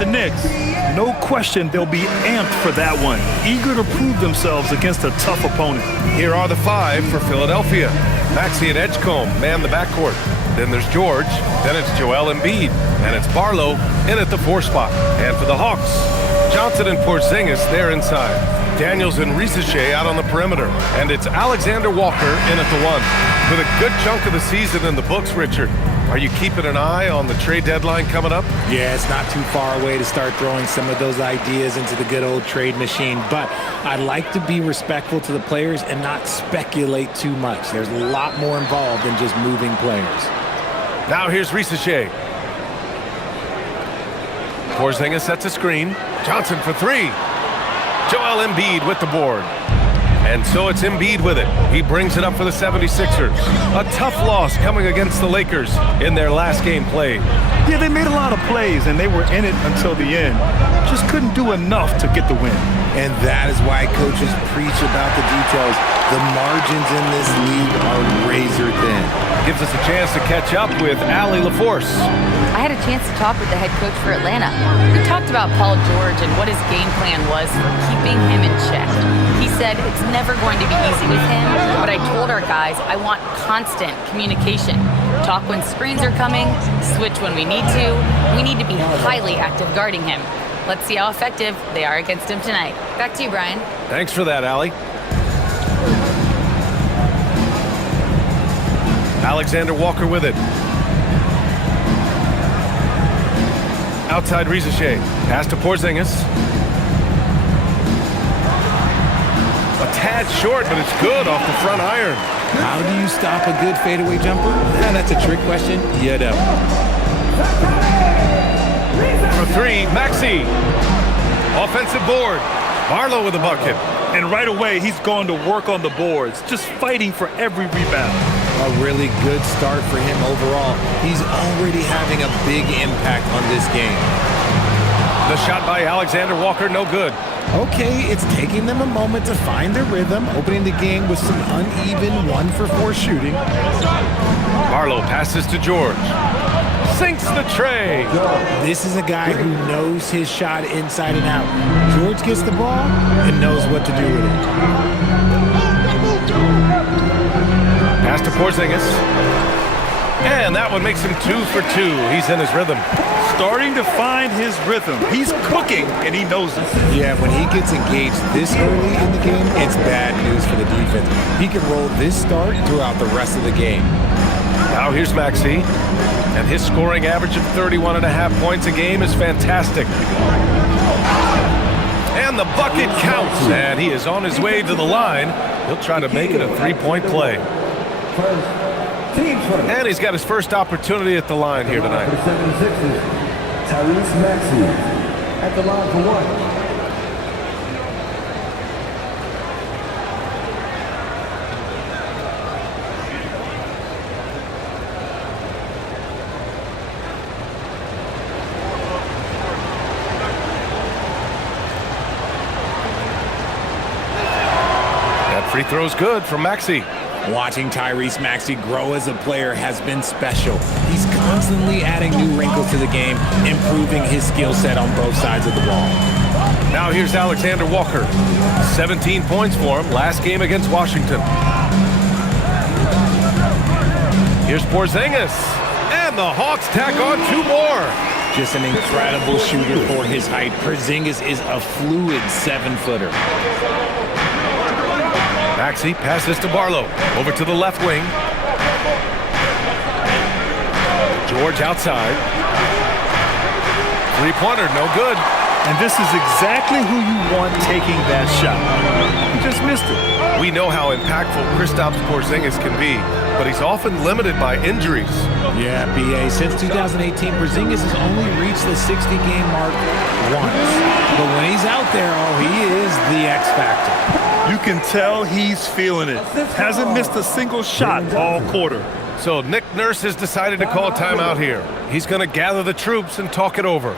the Knicks. No question they'll be amped for that one, eager to prove themselves against a tough opponent. Here are the 5 for Philadelphia. Maxey and Edgecombe man the backcourt. Then there's George. Then it's Joel Embiid. And it's Barlow in at the 4 spot. And for the Hawks, Johnson and Porzingis, they're inside. Daniels and Risache out on the perimeter. And it's Alexander Walker in at the 1. With a good chunk of the season in the books, Richard, are you keeping an eye on the trade deadline coming up? Yeah, it's not too far away to start throwing some of those ideas into the good old trade machine. But I'd like to be respectful to the players and not speculate too much. There's a lot more involved than just moving players. Now here's Risache. Porzingis sets a screen. Johnson for 3. Joel Embiid with the board. And so it's Embiid with it. He brings it up for the 76ers. A tough loss coming against the Lakers in their last game played. Yeah, they made a lot of plays, and they were in it until the end. Just couldn't do enough to get the win. And that is why coaches preach about the details. The margins in this league are razor thin. Gives us a chance to catch up with Allie LaForce. I had a chance to talk with the head coach for Atlanta. We talked about Paul George and what his game plan was for keeping him in check. He said it's never going to be easy with him, but I told our guys I want constant communication. Talk when screens are coming, switch when we need to. We need to be highly active guarding him. Let's see how effective they are against him tonight. Back to you, Brian. Thanks for that, Allie. Alexander Walker with it. Outside Risache. Pass to Porzingis. A tad short, but it's good off the front iron. How do you stop a good fadeaway jumper? That's a trick question. You know. For 3, Maxey. Offensive board. Barlow with a bucket. And right away, he's going to work on the boards, just fighting for every rebound. A really good start for him overall. He's already having a big impact on this game. The shot by Alexander Walker, no good. Okay, it's taking them a moment to find their rhythm, opening the game with some uneven 1-for-4 shooting. Barlow passes to George. Sinks the tray. This is a guy who knows his shot inside and out. George gets the ball and knows what to do with it. Pass to Porzingis. And that one makes him 2 for 2. He's in his rhythm. Starting to find his rhythm. He's cooking, and he knows it. Yeah, when he gets engaged this early in the game, it's bad news for the defense. He can roll this start throughout the rest of the game. Now here's Maxey. And his scoring average of 31.5 points a game is fantastic. And the bucket counts. And he is on his way to the line. He'll try to make it a 3-point play. And he's got his first opportunity at the line here tonight. Tyrese Maxey at the line for 1. That free throw's good from Maxey. Watching Tyrese Maxey grow as a player has been special. He's constantly adding new wrinkles to the game, improving his skill set on both sides of the ball. Now here's Alexander Walker. 17 points for him last game against Washington. Here's Porzingis. And the Hawks tack on 2 more. Just an incredible shooter for his height. Porzingis is a fluid 7-footer. Maxey passes to Barlow. Over to the left wing. George outside. 3-pointer, no good. And this is exactly who you want taking that shot. He just missed it. We know how impactful Kristaps Porzingis can be, but he's often limited by injuries. Yeah, B.A. Since 2018, Porzingis has only reached the 60-game mark once. But when he's out there, oh, he is the X factor. You can tell he's feeling it. Hasn't missed a single shot all quarter. So Nick Nurse has decided to call timeout here. He's going to gather the troops and talk it over.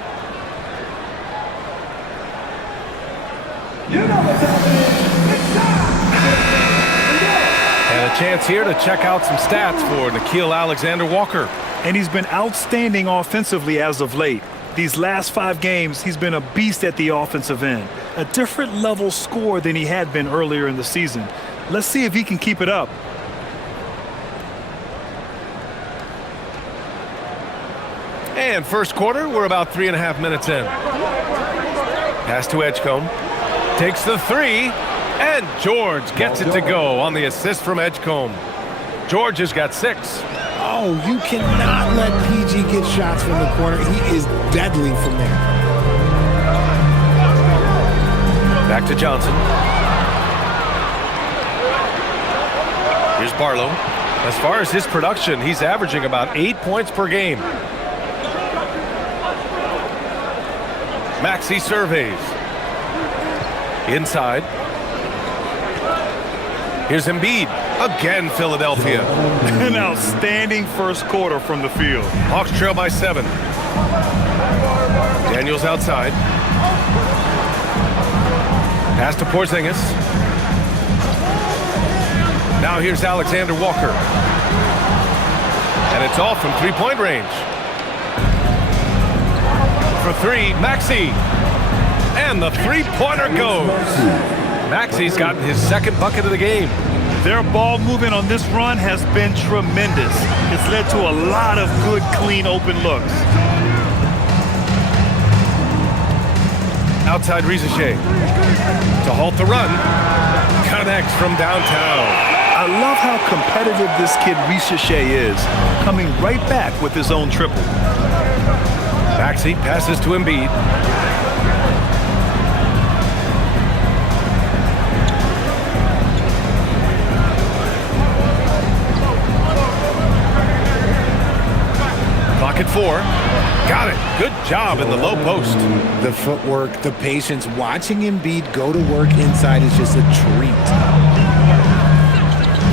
And a chance here to check out some stats for Nickeil Alexander-Walker. And he's been outstanding offensively as of late. These last 5 games, he's been a beast at the offensive end. A different level score than he had been earlier in the season. Let's see if he can keep it up. And first quarter, we're about 3.5 minutes in. Pass to Edgecombe. Takes the 3, and George gets it to go on the assist from Edgecombe. George has got 6. Oh, you cannot let PG get shots from the corner. He is deadly from there. Back to Johnson. Here's Barlow. As far as his production, he's averaging about 8 points per game. Maxey surveys. Inside. Here's Embiid. Again, Philadelphia. An outstanding first quarter from the field. Hawks trail by 7. Daniels outside. Pass to Porzingis. Now here's Alexander Walker. And it's off from three-point range. For 3, Maxey. And the three-pointer goes. Maxey's gotten his second bucket of the game. Their ball movement on this run has been tremendous. It's led to a lot of good, clean, open looks. Outside Rizachet. To halt the run. Connects from downtown. I love how competitive this kid Rizachet is, coming right back with his own triple. Maxey passes to Embiid. Clock at 4. Got it. Good job in the low post. The footwork, the patience. Watching Embiid go to work inside is just a treat.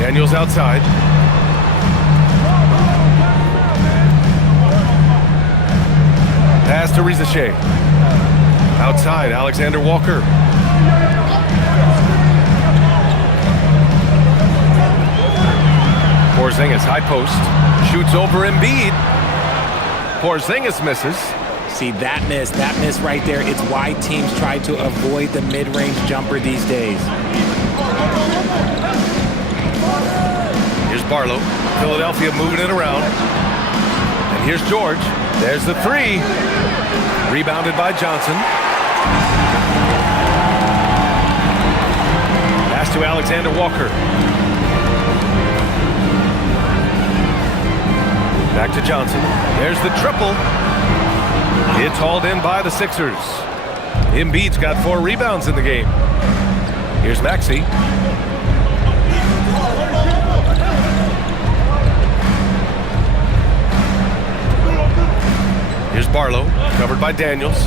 Daniels outside. Pass to Rizachet. Outside, Alexander Walker. Porzingis, high post. Shoots over Embiid. Porzingis misses. See, that miss right there. It's why teams try to avoid the mid-range jumper these days. Here's Barlow. Philadelphia moving it around. And here's George. There's the 3. Rebounded by Johnson. Pass to Alexander Walker. Back to Johnson. There's the triple. It's hauled in by the Sixers. Embiid's got 4 rebounds in the game. Here's Maxey. Here's Barlow, covered by Daniels.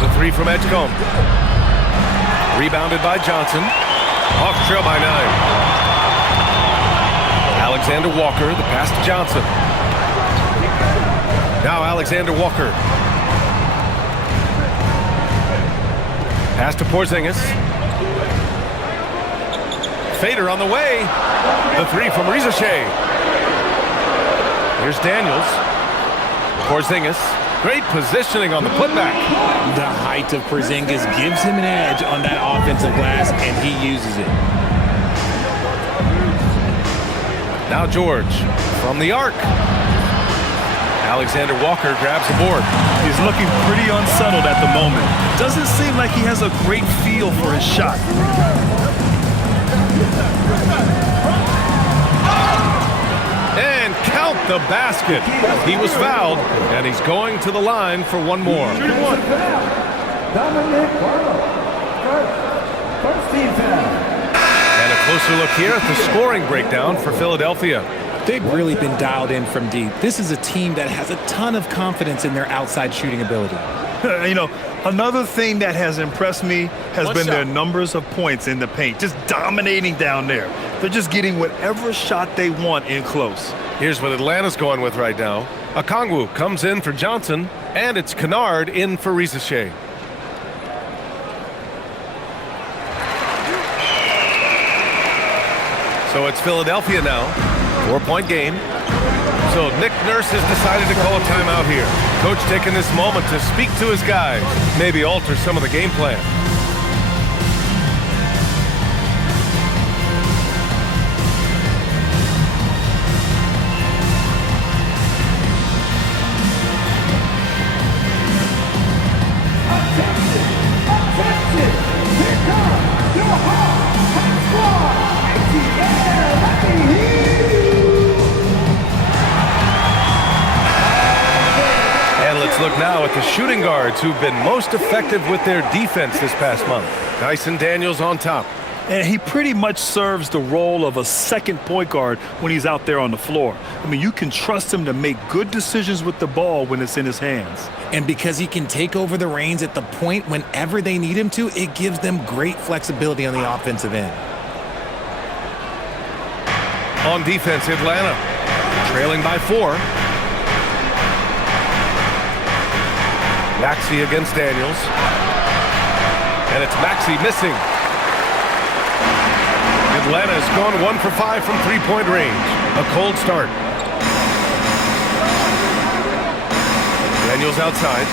The 3 from Edgecombe. Rebounded by Johnson. Hawks trail by 9. Alexander Walker, the pass to Johnson. Now Alexander Walker. Pass to Porzingis. Fader on the way. The 3 from Rizachet. Here's Daniels. Porzingis. Great positioning on the putback. The height of Porzingis gives him an edge on that offensive glass, and he uses it. Now George from the arc. Alexander Walker grabs the board. He's looking pretty unsettled at the moment. Doesn't seem like he has a great feel for his shot. And count the basket. He was fouled, and he's going to the line for one more. First team foul. And a closer look here at the scoring breakdown for Philadelphia. They've really been dialed in from deep. This is a team that has a ton of confidence in their outside shooting ability. You know, another thing that has impressed me has been their numbers of points in the paint, just dominating down there. They're just getting whatever shot they want in close. Here's what Atlanta's going with right now. Okongwu comes in for Johnson, and it's Kennard in for Rizachet. So it's Philadelphia now. 4-point game. So Nick Nurse has decided to call a timeout here. Coach taking this moment to speak to his guys, maybe alter some of the game plan. Look now at the shooting guards who've been most effective with their defense this past month. Dyson Daniels on top. And he pretty much serves the role of a second point guard when he's out there on the floor. I mean, you can trust him to make good decisions with the ball when it's in his hands. And because he can take over the reins at the point whenever they need him to, it gives them great flexibility on the offensive end. On defense, Atlanta trailing by 4. Maxey against Daniels. And it's Maxey missing. Atlanta's gone 1 for 5 from three-point range. A cold start. Daniels outside.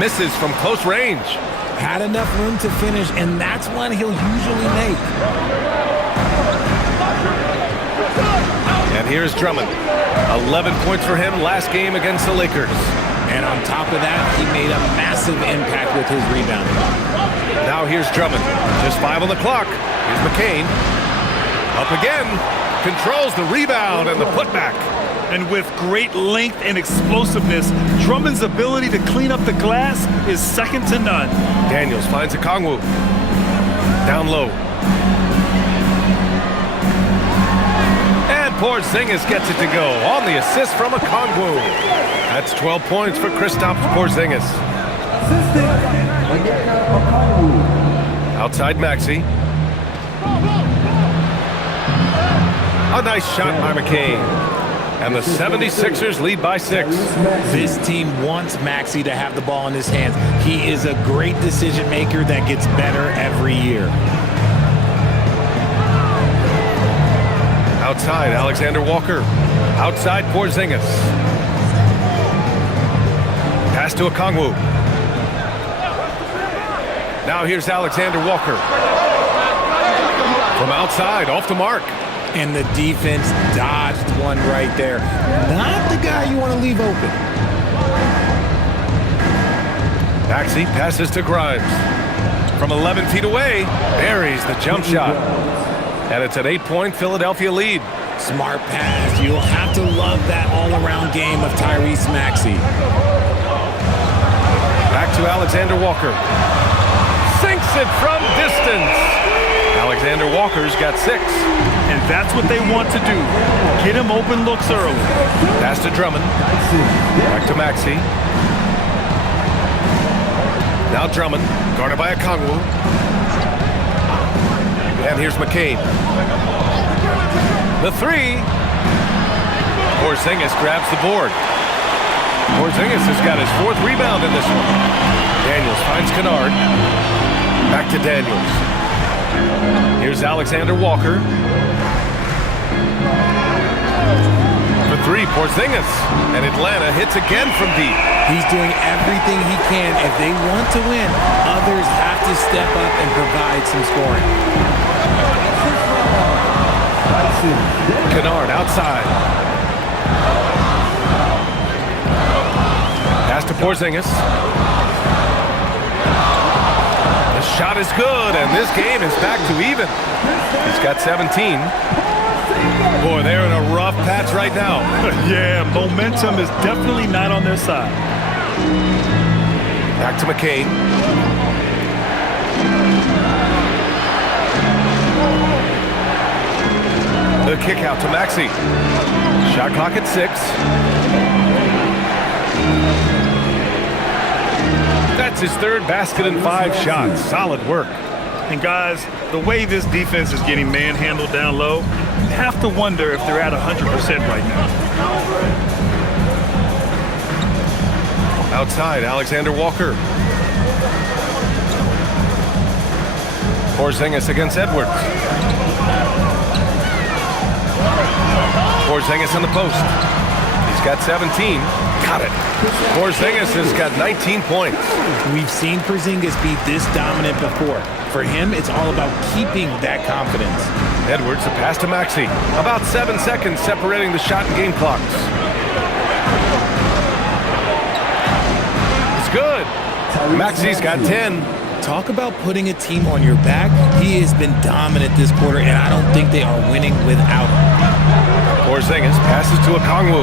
Misses from close range. Had enough room to finish, and that's one he'll usually make. And here's Drummond. 11 points for him last game against the Lakers. And on top of that, he made a massive impact with his rebounding. Now here's Drummond. Just 5 on the clock. Here's McCain. Up again. Controls the rebound and the putback. And with great length and explosiveness, Drummond's ability to clean up the glass is second to none. Daniels finds Okongwu. Down low. And Porzingis gets it to go on the assist from Okongwu. That's 12 points for Kristaps Porzingis. Outside Maxey. A nice shot by McCain. And the 76ers lead by 6. This team wants Maxey to have the ball in his hands. He is a great decision maker that gets better every year. Outside, Alexander Walker. Outside, Porzingis. Pass to Okongwu. Now here's Alexander Walker. From outside, off the mark. And the defense dodged one right there. Not the guy you want to leave open. Maxey passes to Grimes. From 11 feet away, buries the jump shot. And it's an 8-point Philadelphia lead. Smart pass. You'll have to love that all-around game of Tyrese Maxey. Back to Alexander Walker. Sinks it from distance. Alexander Walker's got 6. And that's what they want to do. Get him open looks early. Pass to Drummond. Back to Maxey. Now Drummond, guarded by Okongwu. And here's McCain. The 3. Porzingis grabs the board. Porzingis has got his 4th rebound in this one. Daniels finds Kennard. Back to Daniels. Here's Alexander Walker. For 3, Porzingis. And Atlanta hits again from deep. He's doing everything he can. If they want to win, others have to step up and provide some scoring. Kennard outside. Pass to Porzingis. The shot is good, and this game is back to even. He's got 17. Boy, they're in a rough patch right now. Yeah, momentum is definitely not on their side. Back to McCain. The kick out to Maxey. Shot clock at 6. That's his 3rd basket in 5 shots. Solid work. And guys, the way this defense is getting manhandled down low, you have to wonder if they're at 100% right now. Outside, Alexander Walker. Porzingis against Edwards. Porzingis on the post. He's got 17. Got it. Porzingis has got 19 points. We've seen Porzingis be this dominant before. For him, it's all about keeping that confidence. Edwards, a pass to Maxey. About 7 seconds separating the shot and game clocks. It's good. Maxey's got 10. Talk about putting a team on your back. He has been dominant this quarter, and I don't think they are winning without him. Porzingis passes to Okongwu.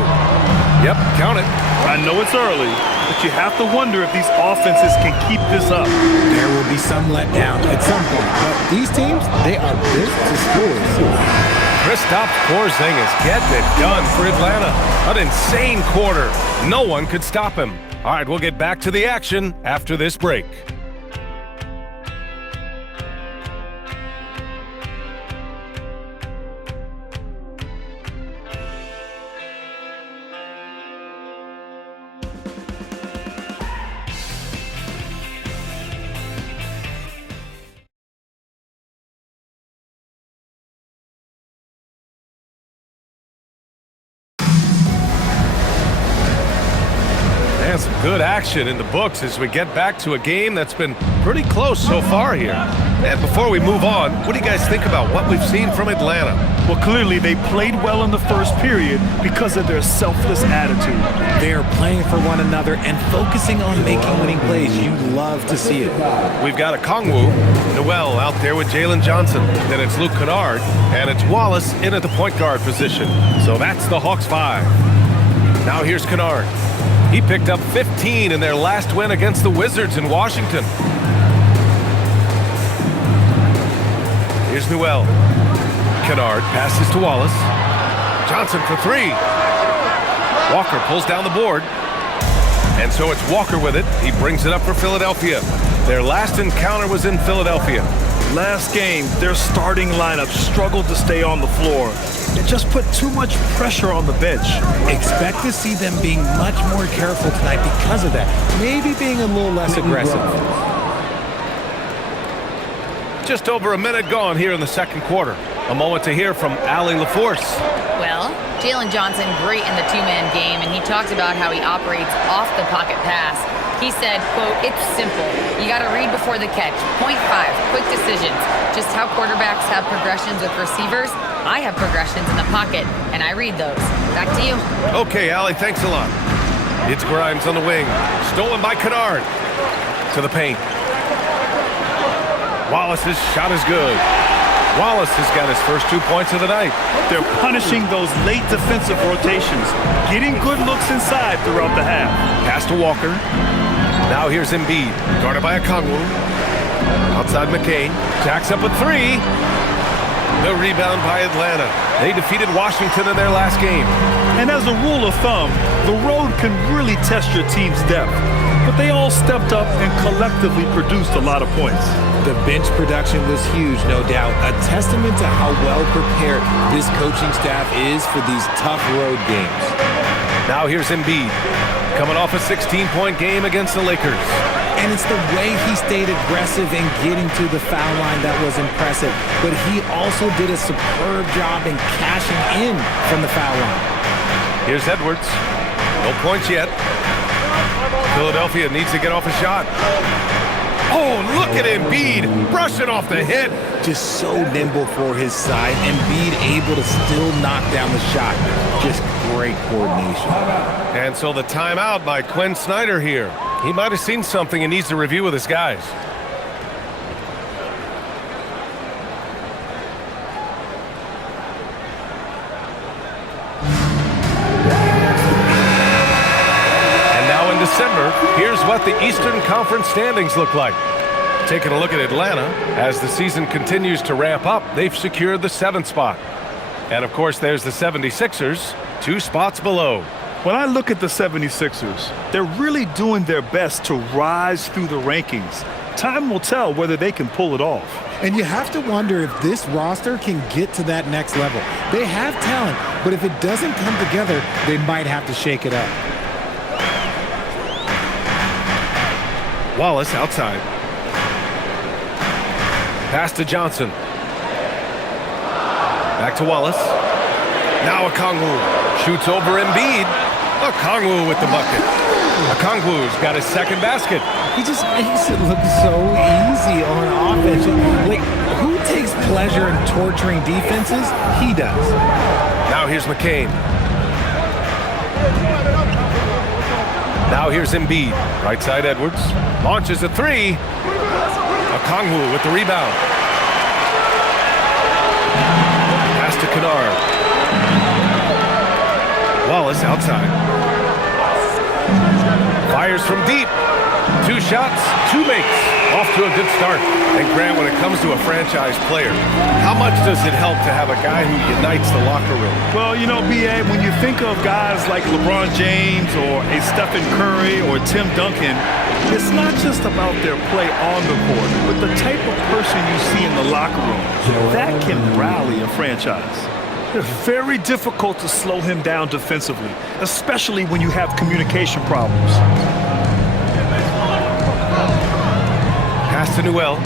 Yep, count it. I know it's early, but you have to wonder if these offenses can keep this up. There will be some letdown at some point, but these teams, they are built to score. Kristaps Porzingis getting it done for Atlanta. An insane quarter. No one could stop him. All right, we'll get back to the action after this break. And some good action in the books as we get back to a game that's been pretty close so far here. And before we move on, what do you guys think about what we've seen from Atlanta? Well, clearly they played well in the first period because of their selfless attitude. They are playing for one another and focusing on making winning plays. You love to see it. We've got Okongwu, Noel out there with Jalen Johnson. Then it's Luke Kennard, and it's Wallace in at the point guard position. So that's the Hawks 5. Now here's Kennard. He picked up 15 in their last win against the Wizards in Washington. Here's Noel. Kennard passes to Wallace. Johnson for 3. Walker pulls down the board. And so it's Walker with it. He brings it up for Philadelphia. Their last encounter was in Philadelphia. Last game, their starting lineup struggled to stay on the floor. It just put too much pressure on the bench. Expect to see them being much more careful tonight because of that. Maybe being a little less aggressive. Just over a minute gone here in the second quarter. A moment to hear from Allie LaForce. Well, Jalen Johnson, great in the two-man game, and he talked about how he operates off the pocket pass. He said, quote, "It's simple. You got to read before the catch. Point 5, quick decisions. Just how quarterbacks have progressions with receivers, I have progressions in the pocket, and I read those." Back to you. Okay, Allie, thanks a lot. It's Grimes on the wing. Stolen by Kennard. To the paint. Wallace's shot is good. Wallace has got his first 2 points of the night. They're punishing those late defensive rotations, getting good looks inside throughout the half. Pass to Walker. Now here's Embiid, guarded by Okongwu. Outside McCain. Jacks up with 3. The rebound by Atlanta. They defeated Washington in their last game. And as a rule of thumb, the road can really test your team's depth. But they all stepped up and collectively produced a lot of points. The bench production was huge, no doubt. A testament to how well prepared this coaching staff is for these tough road games. Now here's Embiid, coming off a 16-point game against the Lakers. And it's the way he stayed aggressive and getting to the foul line that was impressive. But he also did a superb job in cashing in from the foul line. Here's Edwards. No points yet. Philadelphia needs to get off a shot. Oh, look at Embiid brushing off the hit. Just so nimble for his side. Embiid able to still knock down the shot. Just great coordination. And so the timeout by Quinn Snyder here. He might have seen something and needs to review with his guys. December, here's what the Eastern Conference standings look like. Taking a look at Atlanta, as the season continues to ramp up, they've secured the 7th spot. And of course, there's the 76ers, 2 spots below. When I look at the 76ers, they're really doing their best to rise through the rankings. Time will tell whether they can pull it off. And you have to wonder if this roster can get to that next level. They have talent, but if it doesn't come together, they might have to shake it up. Wallace outside. Pass to Johnson. Back to Wallace. Now Okongwu shoots over Embiid. Okongwu with the bucket. Okongwu's got his second basket. He just makes it look so easy on offense. Like, who takes pleasure in torturing defenses? He does. Now here's McCain. Now here's Embiid. Right side Edwards. Launches a three. Okongwu with the rebound. Pass to Kennard. Wallace outside. Fires from deep. 2 shots, 2 makes. Off to a good start. And Grant, when it comes to a franchise player, how much does it help to have a guy who unites the locker room? Well, you know, B.A., when you think of guys like LeBron James or a Stephen Curry or Tim Duncan, it's not just about their play on the court, but the type of person you see in the locker room. That can rally a franchise. It's very difficult to slow him down defensively, especially when you have communication problems. Pass to Newell.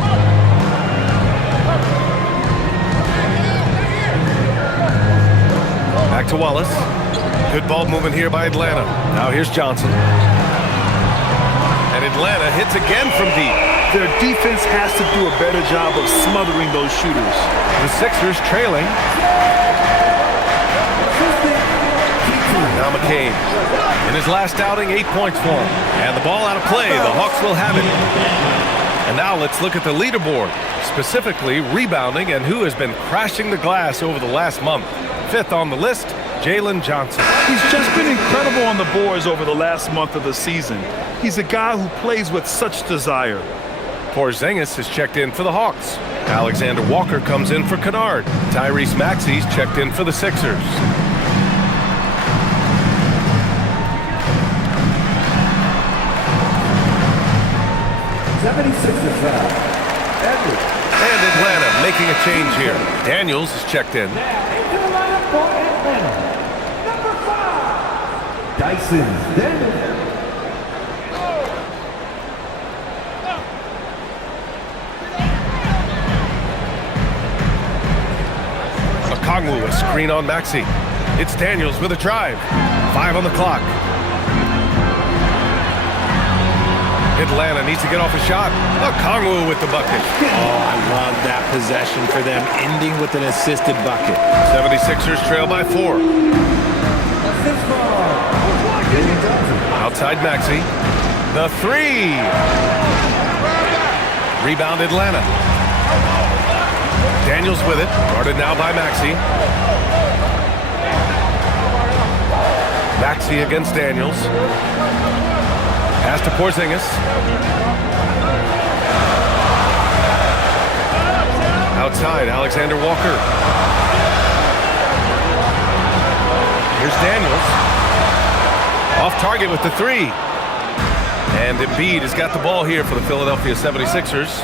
Back to Wallace. Good ball movement here by Atlanta. Now here's Johnson. And Atlanta hits again from deep. Their defense has to do a better job of smothering those shooters. The Sixers trailing. Now McCain. In his last outing, 8 points for him. And the ball out of play. The Hawks will have it. And now let's look at the leaderboard, specifically rebounding and who has been crashing the glass over the last month. 5th on the list, Jalen Johnson. He's just been incredible on the boards over the last month of the season. He's a guy who plays with such desire. Porzingis is checked in for the Hawks. Alexander Walker comes in for Kennard. Tyrese Maxey's checked in for the Sixers. And Atlanta making a change here. Daniels is checked in. Dyson Daniels. Okongwu, a screen on Maxey. It's Daniels with a drive. 5 on the clock. Atlanta needs to get off a shot. Okongwu with the bucket. Oh, I love that possession for them, ending with an assisted bucket. 76ers trail by 4. Outside Maxey. The 3. Rebound Atlanta. Daniels with it. Guarded now by Maxey. Maxey against Daniels. Pass to Porzingis. Outside, Alexander Walker. Here's Daniels. Off target with the 3. And Embiid has got the ball here for the Philadelphia 76ers.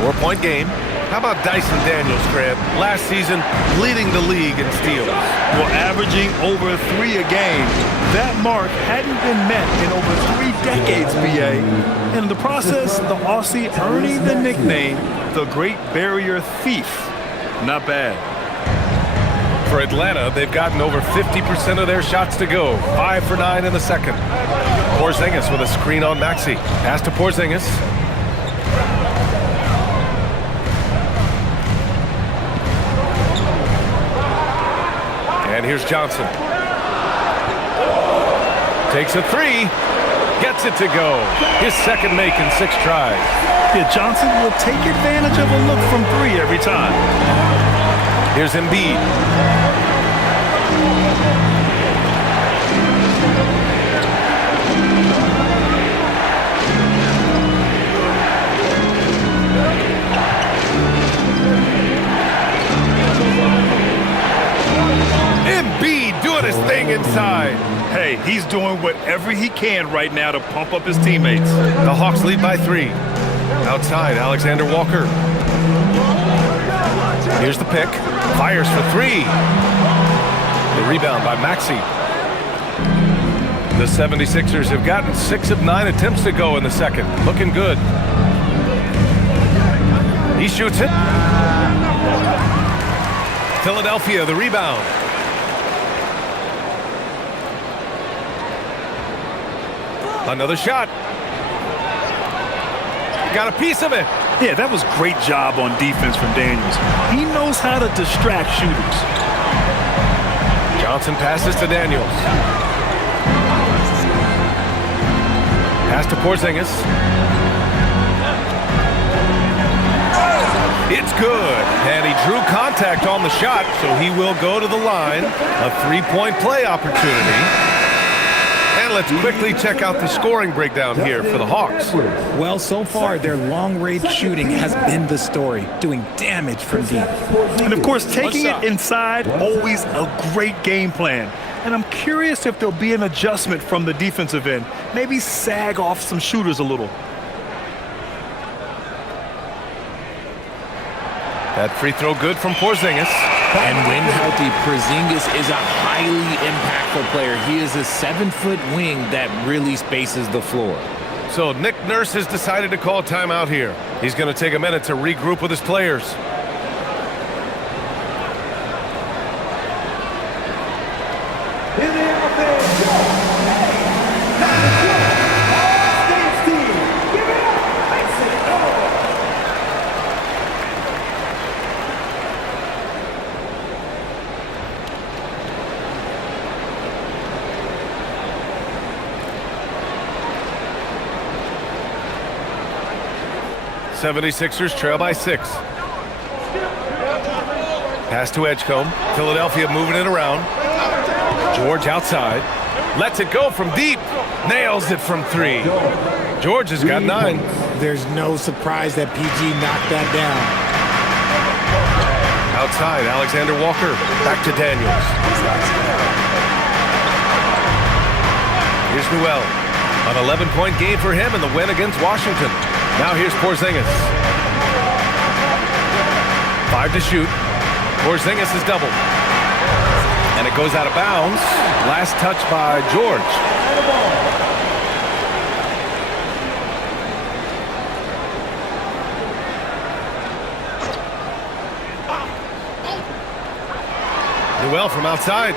4-point game. How about Dyson Daniels, Grant? Last season, leading the league in steals. Well, averaging over 3 a game. That mark hadn't been met in over 3 decades, B.A. And in the process, the Aussie earning the nickname, the Great Barrier Thief. Not bad. For Atlanta, they've gotten over 50% of their shots to go. 5 for 9 in the second. Porzingis with a screen on Maxey. Pass to Porzingis. And here's Johnson. Takes a 3. Gets it to go. His second make in 6 tries. Yeah, Johnson will take advantage of a look from 3 every time. Here's Embiid. Embiid doing his thing inside. Hey, he's doing whatever he can right now to pump up his teammates. The Hawks lead by 3. Outside, Alexander Walker. Here's the pick. Fires for 3. The rebound by Maxey. The 76ers have gotten 6 of 9 attempts to go in the second. Looking good. He shoots it. Philadelphia, the rebound. Another shot. Got a piece of it. Yeah, that was great job on defense from Daniels. He knows how to distract shooters. Johnson passes to Daniels. Pass to Porzingis. It's good. And he drew contact on the shot, so he will go to the line. A three-point play opportunity. And let's quickly check out the scoring breakdown here for the Hawks. Well, so far, their long-range shooting has been the story, doing damage from deep. And, of course, taking it inside, always a great game plan. And I'm curious if there'll be an adjustment from the defensive end. Maybe sag off some shooters a little. That free throw good from Porzingis. And when healthy, Porzingis is a highly impactful player. He is a 7-foot wing that really spaces the floor. So Nick Nurse has decided to call timeout here. He's going to take a minute to regroup with his players. '76ers trail by 6. Pass to Edgecombe. Philadelphia moving it around. George outside. Lets it go from deep. Nails it from 3. George has got 9. There's no surprise that PG knocked that down. Outside, Alexander Walker. Back to Daniels. Here's Newell. An 11-point game for him in the win against Washington. Now here's Porzingis. 5 to shoot. Porzingis is doubled. And it goes out of bounds. Last touch by George. Newell from outside.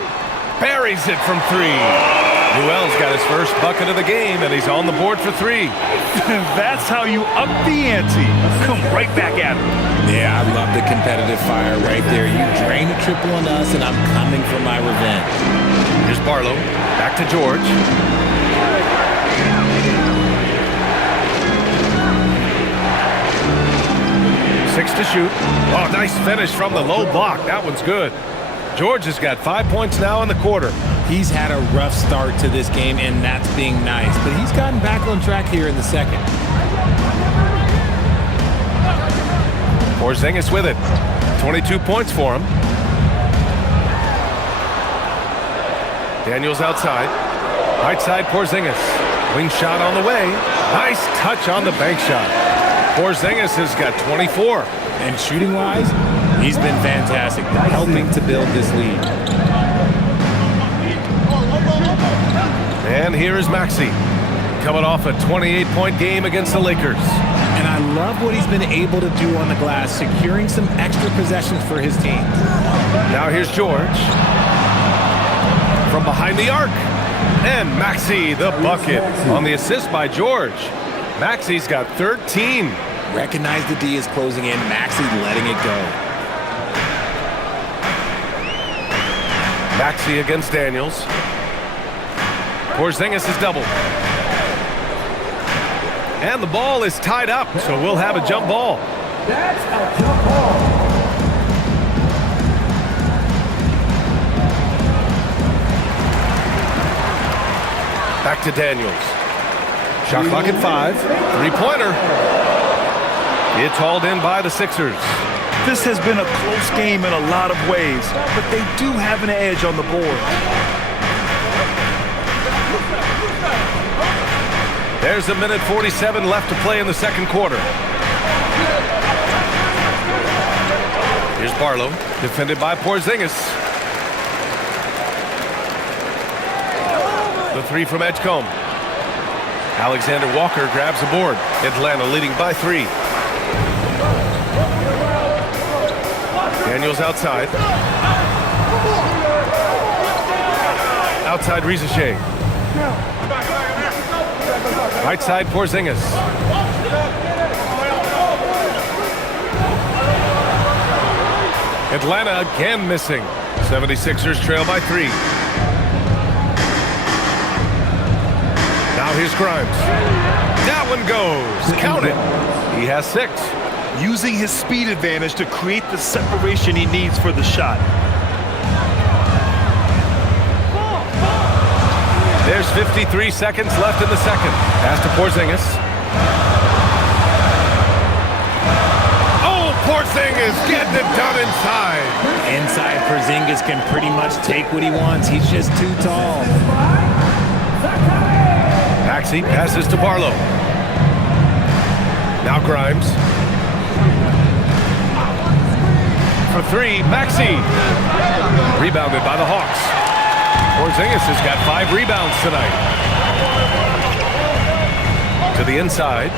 Buries it from 3. Newell's got his first bucket of the game, and he's on the board for 3. That's how you up the ante. Come right back at him. Yeah, I love the competitive fire right there. You drain a triple on us, and I'm coming for my revenge. Here's Barlow. Back to George. Six to shoot. Oh, nice finish from the low block. That one's good. George has got 5 points now in the quarter. He's had a rough start to this game, and that's being nice. But he's gotten back on track here in the second. Porzingis with it. 22 points for him. Daniels outside. Right side, Porzingis. Wing shot on the way. Nice touch on the bank shot. Porzingis has got 24. And shooting-wise, he's been fantastic, helping to build this lead. And here is Maxey, coming off a 28-point game against the Lakers. And I love what he's been able to do on the glass, securing some extra possessions for his team. Now here's George. From behind the arc. And Maxey, the bucket, on the assist by George. Maxey's got 13. Recognize the D is closing in. Maxey letting it go. Maxey against Daniels. Porzingis is doubled. And the ball is tied up, so we'll have a jump ball. That's a jump ball. Back to Daniels. Shot clock at 5. Three-pointer. It's hauled in by the Sixers. This has been a close game in a lot of ways, but they do have an edge on the board. There's a minute 47 left to play in the second quarter. Here's Barlow, defended by Porzingis. The 3 from Edgecombe. Alexander Walker grabs the board. Atlanta leading by 3. Daniels outside. Outside Rizachet. Right side, Porzingis. Atlanta again missing. 76ers trail by 3. Now here's Grimes. That one goes. Count it. He has 6. Using his speed advantage to create the separation he needs for the shot. There's 53 seconds left in the second. Pass to Porzingis. Oh, Porzingis getting it done inside. Inside, Porzingis can pretty much take what he wants. He's just too tall. Maxey passes to Barlow. Now Grimes. For 3, Maxey. Rebounded by the Hawks. Porzingis has got 5 rebounds tonight. To the inside.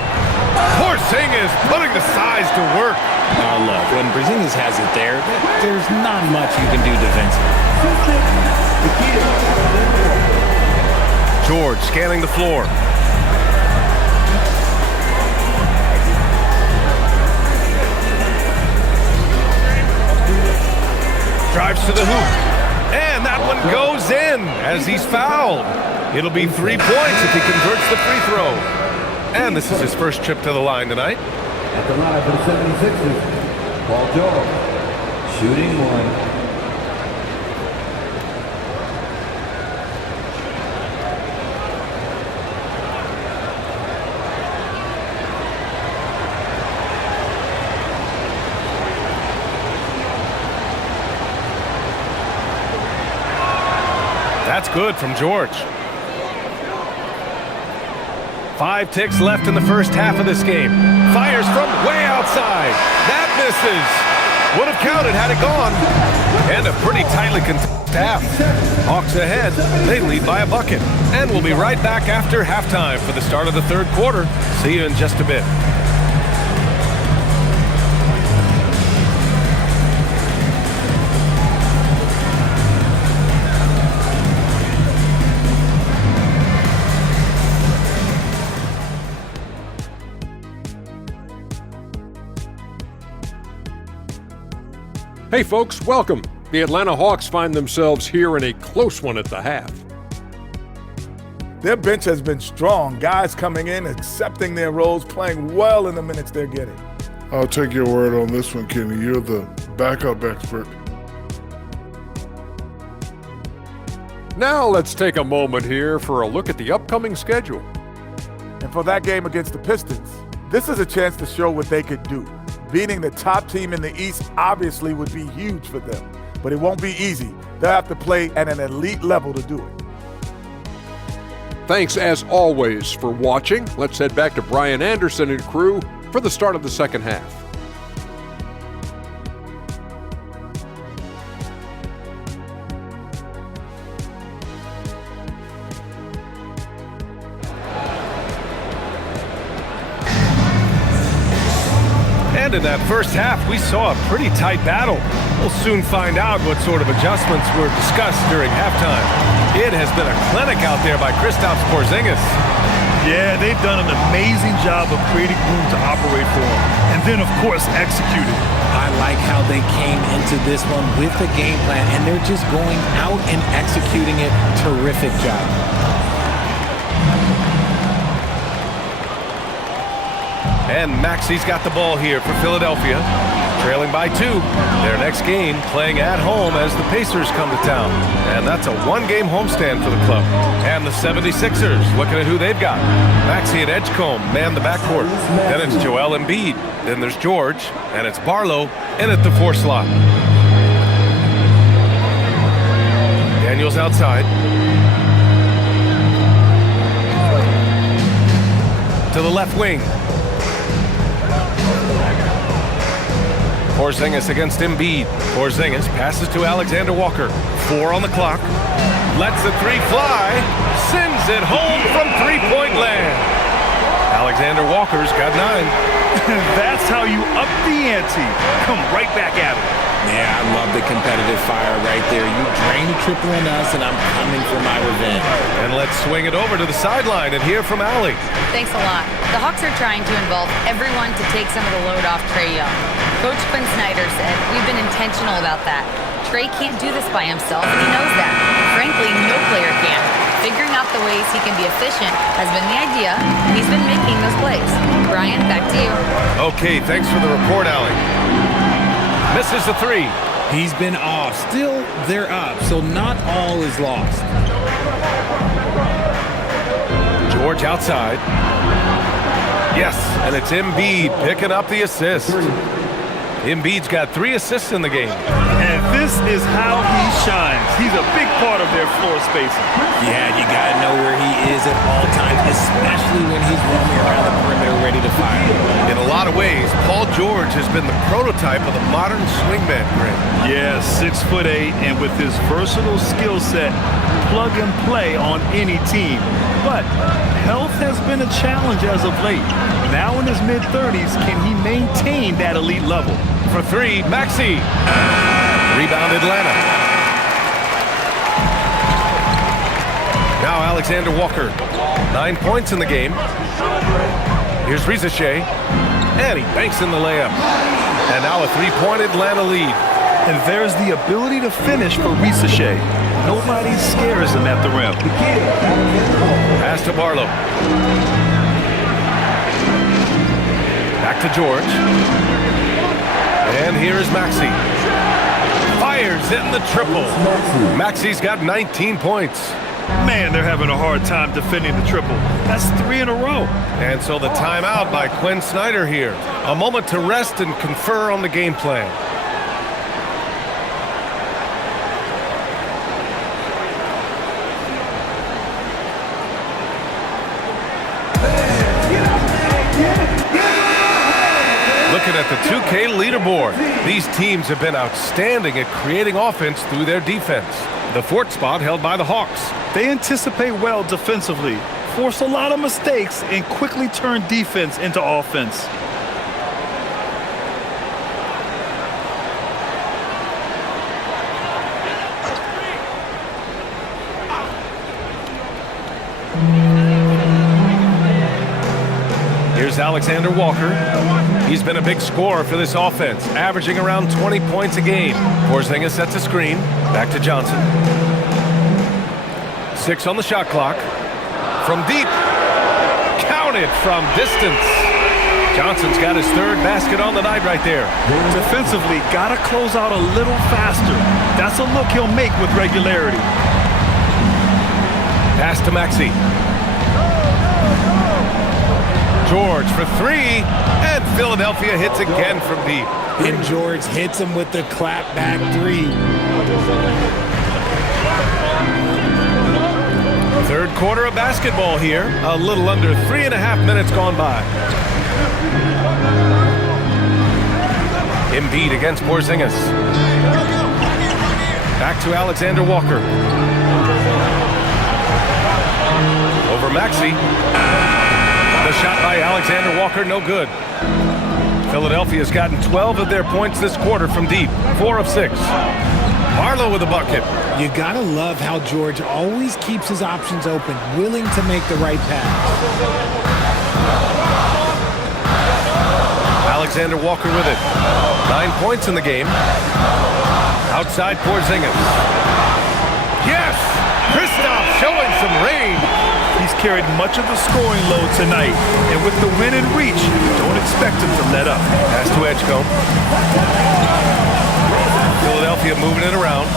Porzingis putting the size to work. Oh, look, when Porzingis has it there, there's not much you can do defensively. George scanning the floor. Drives to the hoop. And that one goes in as he's fouled. It'll be 3 points if he converts the free throw. And this is his first trip to the line tonight. At the line for the 76ers, Paul George, shooting 1. That's good from George. 5 ticks left in the first half of this game. Fires from way outside. That misses. Would have counted had it gone. And a pretty tightly contested half. Hawks ahead. They lead by a bucket. And we'll be right back after halftime for the start of the third quarter. See you in just a bit. Hey folks, welcome. The Atlanta Hawks find themselves here in a close one at the half. Their bench has been strong. Guys coming in, accepting their roles, playing well in the minutes they're getting. I'll take your word on this one, Kenny. You're the backup expert. Now let's take a moment here for a look at the upcoming schedule. And for that game against the Pistons, this is a chance to show what they could do. Beating the top team in the East obviously would be huge for them, but it won't be easy. They'll have to play at an elite level to do it. Thanks as always for watching. Let's head back to Brian Anderson and crew for the start of the second half. And in that first half, we saw a pretty tight battle. We'll soon find out what sort of adjustments were discussed during halftime. It has been a clinic out there by Kristaps Porzingis. Yeah, they've done an amazing job of creating room to operate for him. And then, of course, executed. I like how they came into this one with a game plan, and they're just going out and executing it. Terrific job. And Maxey's got the ball here for Philadelphia. Trailing by 2. Their next game playing at home as the Pacers come to town. And that's a 1-game homestand for the club. And the 76ers looking at who they've got. Maxey and Edgecombe man the backcourt. Then it's Joel Embiid. Then there's George. And it's Barlow in at the 4 slot. Daniels outside. To the left wing. Porzingis against Embiid. Porzingis passes to Alexander Walker. 4 on the clock. Lets the 3 fly. Sends it home from three-point land. Alexander Walker's got 9. That's how you up the ante. Come right back at it. Yeah, I love the competitive fire right there. You drain a triple on us, and I'm coming for my revenge. And let's swing it over to the sideline and hear from Allie. Thanks a lot. The Hawks are trying to involve everyone to take some of the load off Trae Young. Coach Quinn Snyder said, we've been intentional about that. Trae can't do this by himself, and he knows that. Frankly, no player can. Figuring out the ways he can be efficient has been the idea, and he's been making those plays. Brian, back to you. Okay, thanks for the report, Allie. Misses the three. He's been off. Still, they're up, so not all is lost. George outside. Yes, and it's Embiid picking up the assist. Embiid's got 3 assists in the game. And this is how he shines. He's a big part of their floor spacing. Yeah, you got to know where he is at all times, especially when he's roaming around the perimeter ready to fire. In a lot of ways, Paul George has been the prototype of the modern swingman, Greg. Yeah, 6'8", and with his versatile skill set, plug and play on any team. But health has been a challenge as of late. Now in his mid-30s, can he maintain that elite level? For 3, Maxey. Rebound Atlanta. Now Alexander Walker. 9 points in the game. Here's Rizachet. And he banks in the layup. And now a 3-point Atlanta lead. And there's the ability to finish for Rizachet. Nobody scares him at the rim. Pass to Barlow. Back to George. And here is Maxey. Fires in the triple. Maxey's got 19 points. Man, they're having a hard time defending the triple. That's 3 in a row. And so the timeout by Quinn Snyder here. A moment to rest and confer on the game plan. Looking at the 2K leaderboard, these teams have been outstanding at creating offense through their defense. The 4th spot held by the Hawks. They anticipate well defensively, force a lot of mistakes, and quickly turn defense into offense. Here's Alexander Walker. He's been a big scorer for this offense, averaging around 20 points a game. Porzingis sets a screen. Back to Johnson. 6 on the shot clock. From deep. Counted from distance. Johnson's got his 3rd basket on the night right there. Defensively, gotta close out a little faster. That's a look he'll make with regularity. Pass to Maxey. George for 3, and Philadelphia hits again from deep. And George hits him with the clap back 3. 3rd quarter of basketball here. A little under 3.5 minutes gone by. Embiid against Porzingis. Back to Alexander Walker. Over Maxey. The shot by Alexander Walker, no good. Philadelphia's gotten 12 of their points this quarter from deep, 4 of 6. Barlow with a bucket. You gotta love how George always keeps his options open, willing to make the right pass. Alexander Walker with it. 9 points in the game. Outside Porzingis. Yes! Kristaps showing some range. He's carried much of the scoring load tonight, and with the win in reach, don't expect him to let up. Pass to Edgecombe. Philadelphia moving it around.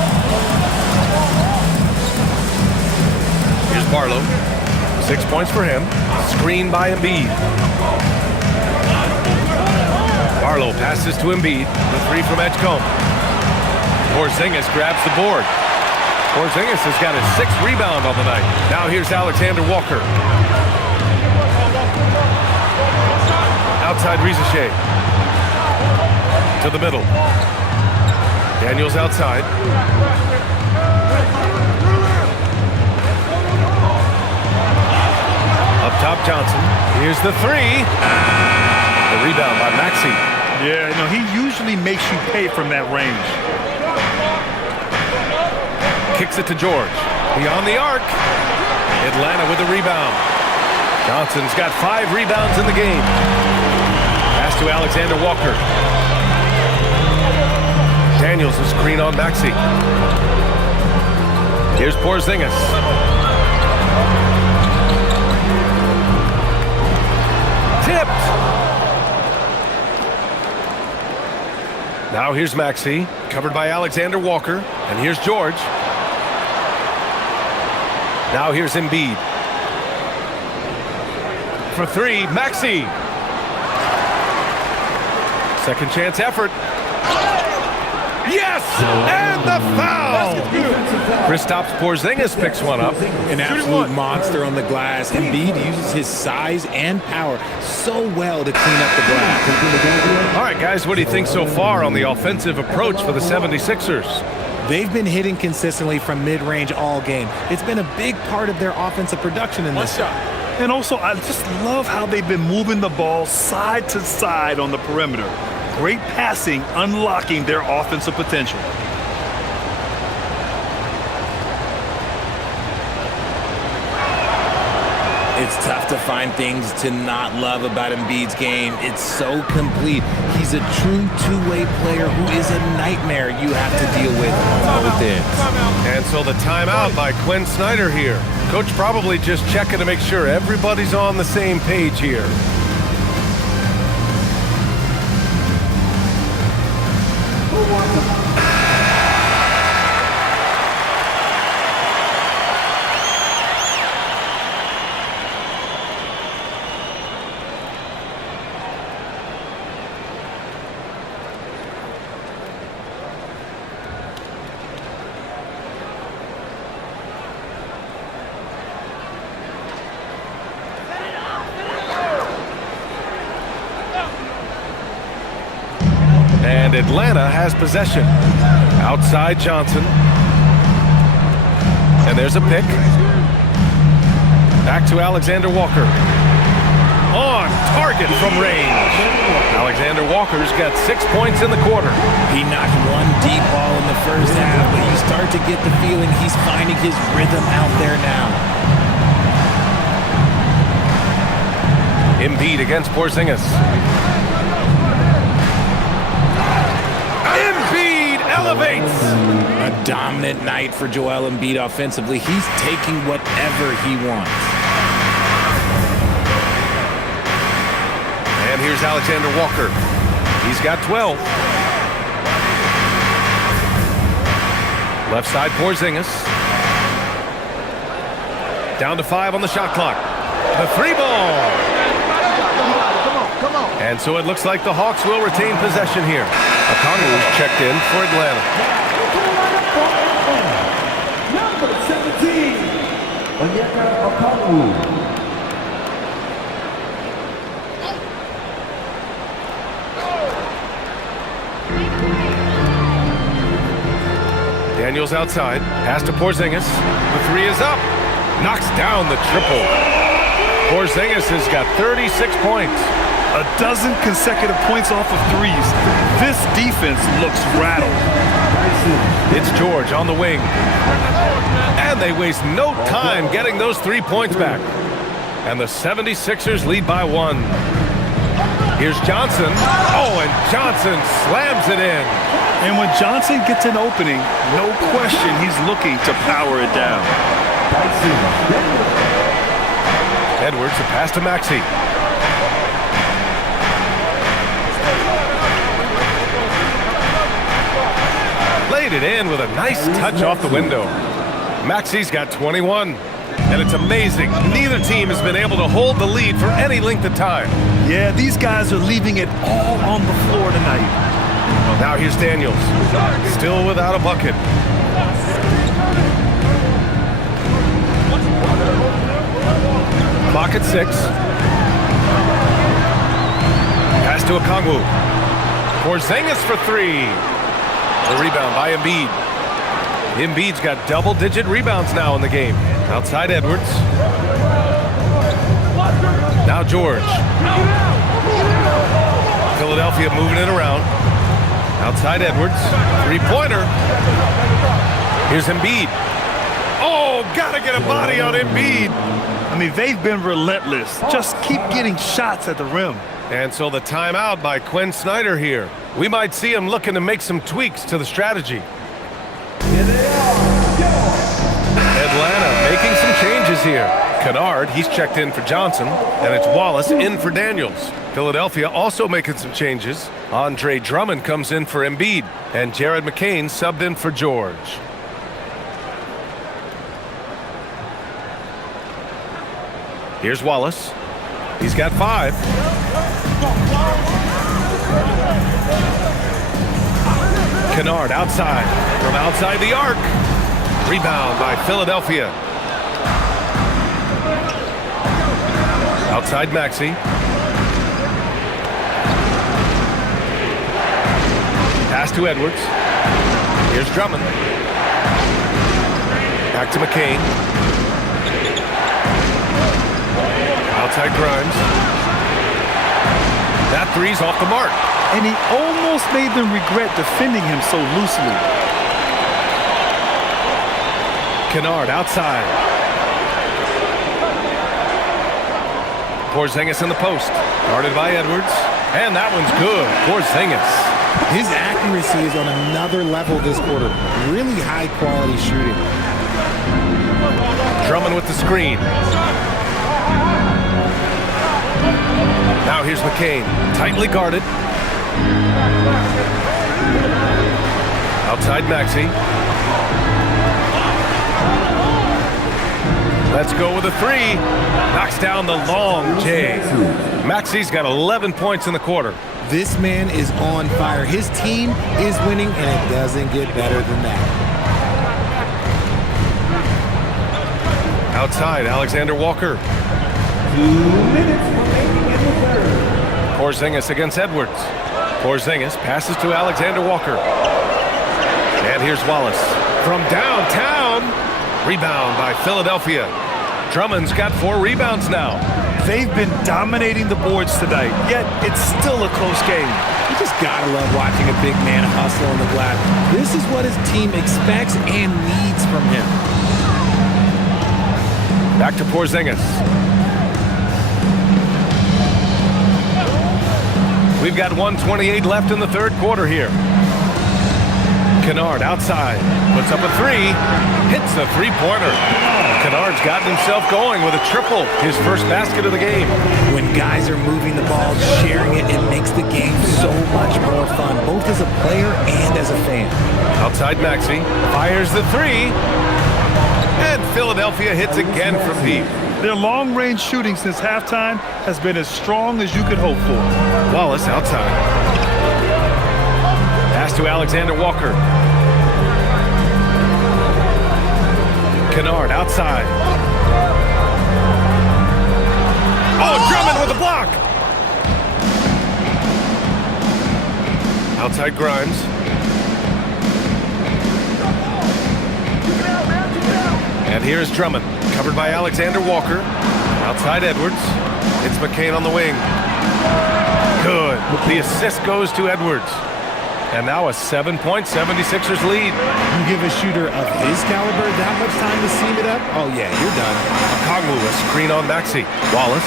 Here's Barlow. 6 points for him. Screen by Embiid. Barlow passes to Embiid. The 3 from Edgecombe. Porzingis grabs the board. Porzingis has got his 6th rebound on the night. Now here's Alexander Walker. Outside Rizachet. To the middle. Daniels outside. Up top Johnson. Here's the 3. The rebound by Maxey. Yeah, he usually makes you pay from that range. Kicks it to George. Beyond the arc. Atlanta with a rebound. Johnson's got 5 rebounds in the game. Pass to Alexander Walker. Daniels is screen on Maxey. Here's Porzingis. Tipped. Now here's Maxey, covered by Alexander Walker. And here's George. Now here's Embiid. For 3, Maxey. Second chance effort. Yes! And the foul! Kristaps Porzingis picks one up. An absolute monster on the glass. Embiid uses his size and power so well to clean up the glass. All right, guys, what do you think so far on the offensive approach for the 76ers? They've been hitting consistently from mid-range all game. It's been a big part of their offensive production in this shot. And also, I just love how they've been moving the ball side to side on the perimeter. Great passing, unlocking their offensive potential. It's tough to find things to not love about Embiid's game. It's so complete. He's a true two-way player who is a nightmare you have to deal with on both ends. And so the timeout by Quinn Snyder here. Coach probably just checking to make sure everybody's on the same page here. And Atlanta has possession. Outside Johnson. And there's a pick. Back to Alexander Walker. On target from range. Alexander Walker's got 6 points in the quarter. He knocked one deep ball in the first half, but you start to get the feeling he's finding his rhythm out there now. Embiid against Porzingis. Embiid elevates. A dominant night for Joel Embiid offensively. He's taking whatever he wants. And here's Alexander Walker. He's got 12. Left side Porzingis. Down to 5 on the shot clock. The 3-ball. And so it looks like the Hawks will retain possession here. Katangos checked in for Atlanta. Number 17, Katangos. Daniels outside. Pass to Porzingis. The 3 is up. Knocks down the triple. Porzingis has got 36 points. A dozen consecutive points off of threes. This defense looks rattled. It's George on the wing. And they waste no time getting those 3 points back. And the 76ers lead by 1. Here's Johnson. Oh, and Johnson slams it in. And when Johnson gets an opening, no question he's looking to power it down. Edwards, a pass to Maxey. Laid it in with a nice touch off the window. Maxey's got 21. And it's amazing. Neither team has been able to hold the lead for any length of time. Yeah, these guys are leaving it all on the floor tonight. Now here's Daniels. Still without a bucket. Clock at 6. Pass to Okongwu. Porzingis for 3. The rebound by Embiid. Embiid's got double-digit rebounds now in the game. Outside Edwards. Now George. Philadelphia moving it around. Outside Edwards. Three-pointer. Here's Embiid. Oh, gotta get a body on Embiid. I mean, they've been relentless. Just keep getting shots at the rim. And so the timeout by Quinn Snyder here. We might see him looking to make some tweaks to the strategy. Atlanta making some changes here. Kennard, he's checked in for Johnson, and it's Wallace in for Daniels. Philadelphia also making some changes. Andre Drummond comes in for Embiid, and Jared McCain subbed in for George. Here's Wallace. He's got 5. Kennard outside, from outside the arc. Rebound by Philadelphia. Outside Maxey. Pass to Edwards. Here's Drummond. Back to McCain. Outside Grimes. That three's off the mark. And he almost made them regret defending him so loosely. Kennard outside. Porzingis in the post. Guarded by Edwards. And that one's good. Porzingis. His accuracy is on another level this quarter. Really high quality shooting. Drummond with the screen. Now here's McCain. Tightly guarded. Outside Maxey. Let's go with a 3. Knocks down the long J. Maxey's got 11 points in the quarter. This man is on fire. His team is winning, and it doesn't get better than that. Outside, Alexander Walker. 2 minutes remaining in the third. Porzingis against Edwards. Porzingis passes to Alexander Walker. And here's Wallace. From downtown. Rebound by Philadelphia. Drummond's got 4 rebounds now. They've been dominating the boards tonight, yet it's still a close game. You just gotta love watching a big man hustle on the glass. This is what his team expects and needs from him. Back to Porzingis. We've got 1:28 left in the third quarter here. Kennard outside. Puts up a 3. Hits the three-pointer. Kennard's gotten himself going with a triple. His first basket of the game. When guys are moving the ball, sharing it, it makes the game so much more fun, both as a player and as a fan. Outside Maxey. Fires the 3. And Philadelphia hits again from deep. Their long-range shooting since halftime has been as strong as you could hope for. Wallace outside. Pass to Alexander Walker. Kennard outside. Oh, Drummond with the block. Outside Grimes. And here's Drummond, covered by Alexander Walker. Outside Edwards. It's McCain on the wing. Good. The assist goes to Edwards. And now a 7-point 76ers lead. You give a shooter of his caliber that much time to seam it up? Oh, yeah, you're done. Kongwu, a screen on Maxey. Wallace.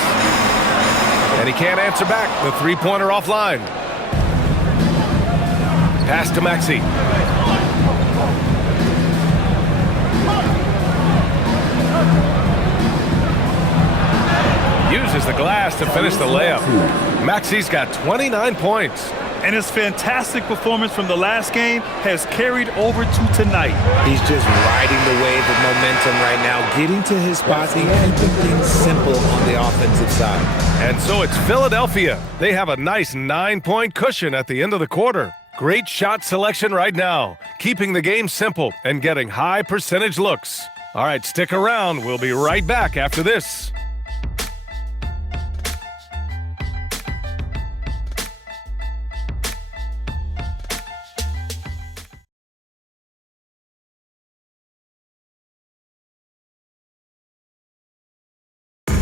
And he can't answer back. The three-pointer offline. Pass to Maxey. Uses the glass to finish the layup. Maxey's got 29 points. And his fantastic performance from the last game has carried over to tonight. He's just riding the wave of momentum right now, getting to his spots and keeping things simple on the offensive side. And so it's Philadelphia. They have a nice 9-point cushion at the end of the quarter. Great shot selection right now, keeping the game simple and getting high percentage looks. All right, stick around. We'll be right back after this.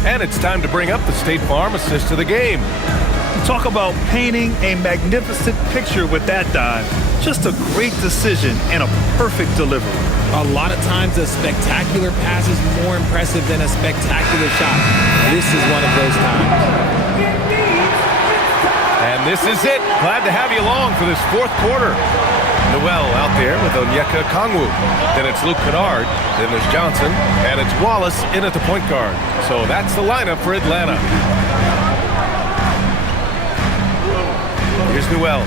And it's time to bring up the State Farm assist of the game. Talk about painting a magnificent picture with that dive. Just a great decision and a perfect delivery. A lot of times a spectacular pass is more impressive than a spectacular shot. This is one of those times. And this is it. Glad to have you along for this fourth quarter. Noel out there with Onyeka Okongwu. Then it's Luke Kennard. Then there's Johnson. And it's Wallace in at the point guard. So that's the lineup for Atlanta. Here's Noel.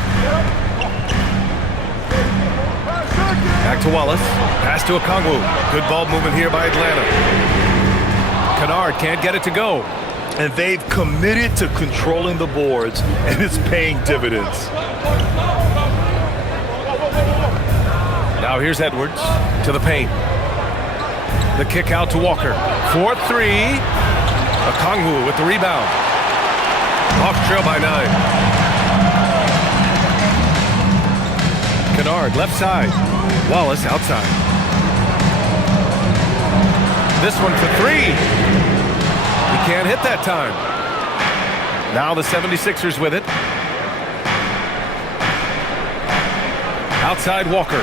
Back to Wallace. Pass to Okongwu. Good ball movement here by Atlanta. Kennard can't get it to go. And they've committed to controlling the boards, and it's paying dividends. Now here's Edwards to the paint. The kick out to Walker. 4-3. Okongwu with the rebound. Hawks trail by 9. Kennard left side. Wallace outside. This one for 3. He can't hit that time. Now the 76ers with it. Outside Walker.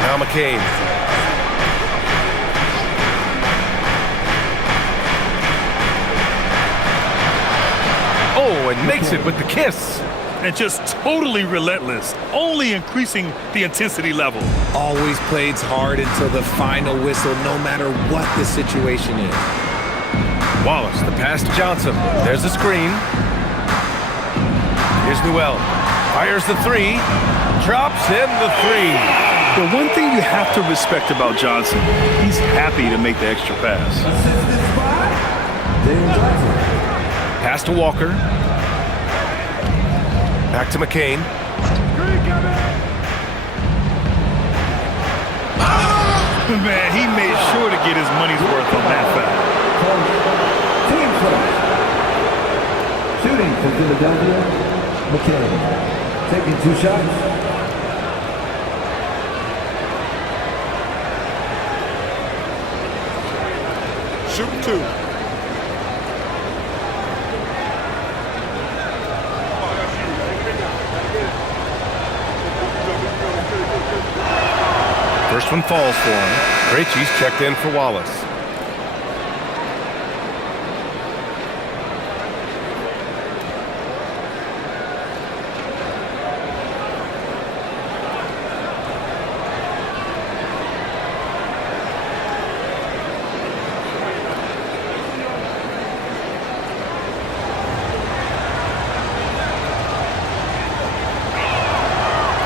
Now McCain. Oh, and makes it with the kiss. And just totally relentless, only increasing the intensity level. Always plays hard until the final whistle, no matter what the situation is. Wallace, the pass to Johnson. There's the screen. Here's Noel. Fires the 3. Drops in the 3. The one thing you have to respect about Johnson, he's happy to make the extra pass. Pass to Walker. Back to McCain. Man, he made sure to get his money's worth on that foul. Shooting for Philadelphia, McCain. Taking 2 shots. Shoot 2. First one falls for him. Krejci's checked in for Wallace.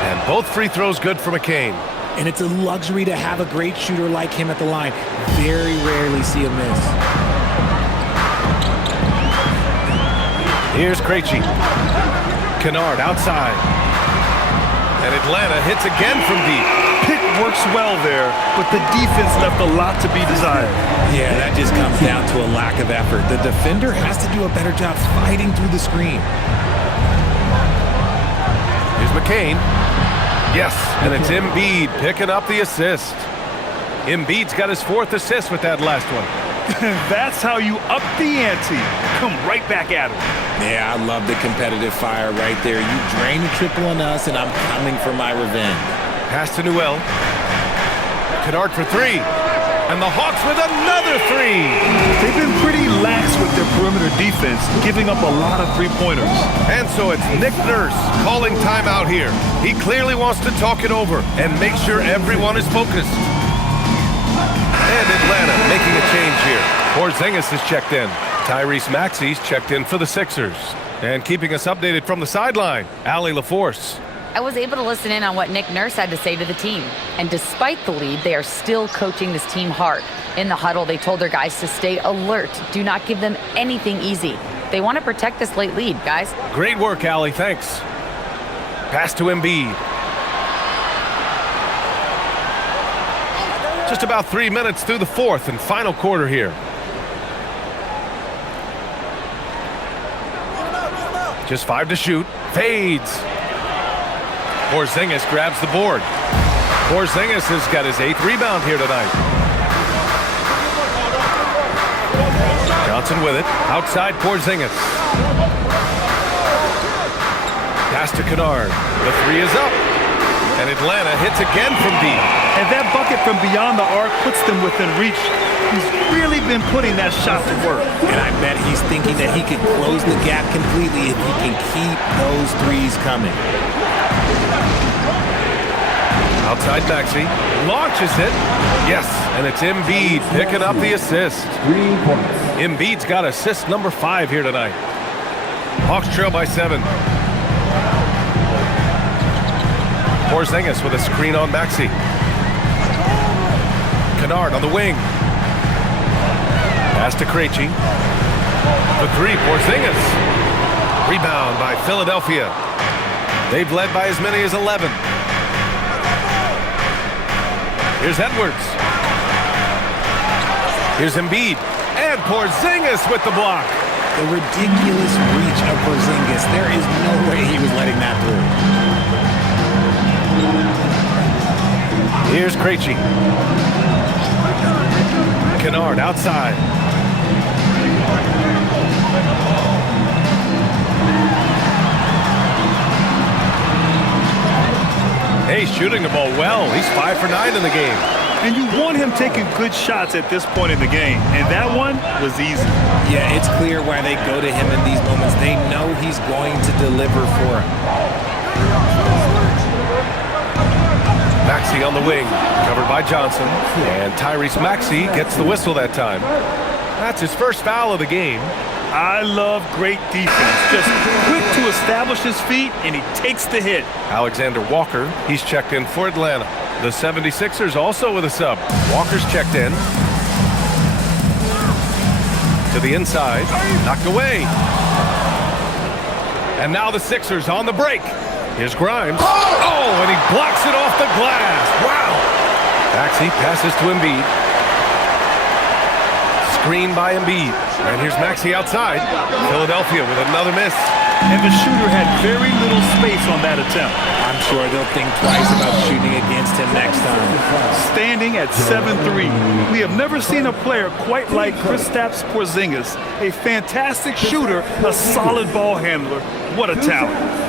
And both free throws good for McCain. And it's a luxury to have a great shooter like him at the line. Very rarely see him miss. Here's Krejci. Kennard outside. And Atlanta hits again from deep. Pitt works well there, but the defense left a lot to be desired. Yeah, that just comes down to a lack of effort. The defender has to do a better job fighting through the screen. Here's McCain. Yes, and it's Embiid picking up the assist. Embiid's got his 4th assist with that last one. That's how you up the ante. Come right back at him. Yeah, I love the competitive fire right there. You drain a triple on us, and I'm coming for my revenge. Pass to Noel. Kennard for 3. And the Hawks with another 3. They've been pretty lax with their perimeter defense, giving up a lot of three-pointers. And so it's Nick Nurse calling timeout here. He clearly wants to talk it over and make sure everyone is focused. And Atlanta making a change here. Porzingis is checked in. Tyrese Maxey's checked in for the Sixers. And keeping us updated from the sideline, Allie LaForce. I was able to listen in on what Nick Nurse had to say to the team. And despite the lead, they are still coaching this team hard. In the huddle, they told their guys to stay alert. Do not give them anything easy. They want to protect this late lead, guys. Great work, Allie. Thanks. Pass to Embiid. Just about 3 minutes through the 4th and final quarter here. Just 5 to shoot. Fades. Porzingis grabs the board. Porzingis has got his 8th rebound here tonight. Johnson with it. Outside Porzingis. Pass to Kennard. The three is up. And Atlanta hits again from deep. And that bucket from beyond the arc puts them within reach. He's really been putting that shot to work. And I bet he's thinking that he could close the gap completely if he can keep those threes coming. Outside Maxey. Launches it. Yes, and it's Embiid picking up the assist. 3 points. Embiid's got assist number 5 here tonight. Hawks trail by 7. Porzingis with a screen on Maxey. Kennard on the wing. Pass to Krejci. The three, Porzingis. Rebound by Philadelphia. They've led by as many as 11. Here's Edwards. Here's Embiid. And Porzingis with the block. The ridiculous reach of Porzingis. There is no way he was letting that through. Here's Krejci. Kennard outside. Hey, shooting the ball well. He's 5 for 9 in the game. And you want him taking good shots at this point in the game. And that one was easy. Yeah, it's clear why they go to him in these moments. They know he's going to deliver for him. Maxey on the wing, covered by Johnson. And Tyrese Maxey gets the whistle that time. That's his first foul of the game. I love great defense. Just quick to establish his feet, and he takes the hit. Alexander Walker, he's checked in for Atlanta. The 76ers also with a sub. Walker's checked in. To the inside, knocked away. And now the Sixers on the break. Here's Grimes. Oh, and he blocks it off the glass. Wow. Maxey passes to Embiid. Screen by Embiid. And here's Maxey outside. Philadelphia with another miss. And the shooter had very little space on that attempt. I'm sure they'll think twice about shooting against him next time. Standing at 7-3. We have never seen a player quite like Kristaps Porzingis. A fantastic shooter, a solid ball handler. What a talent.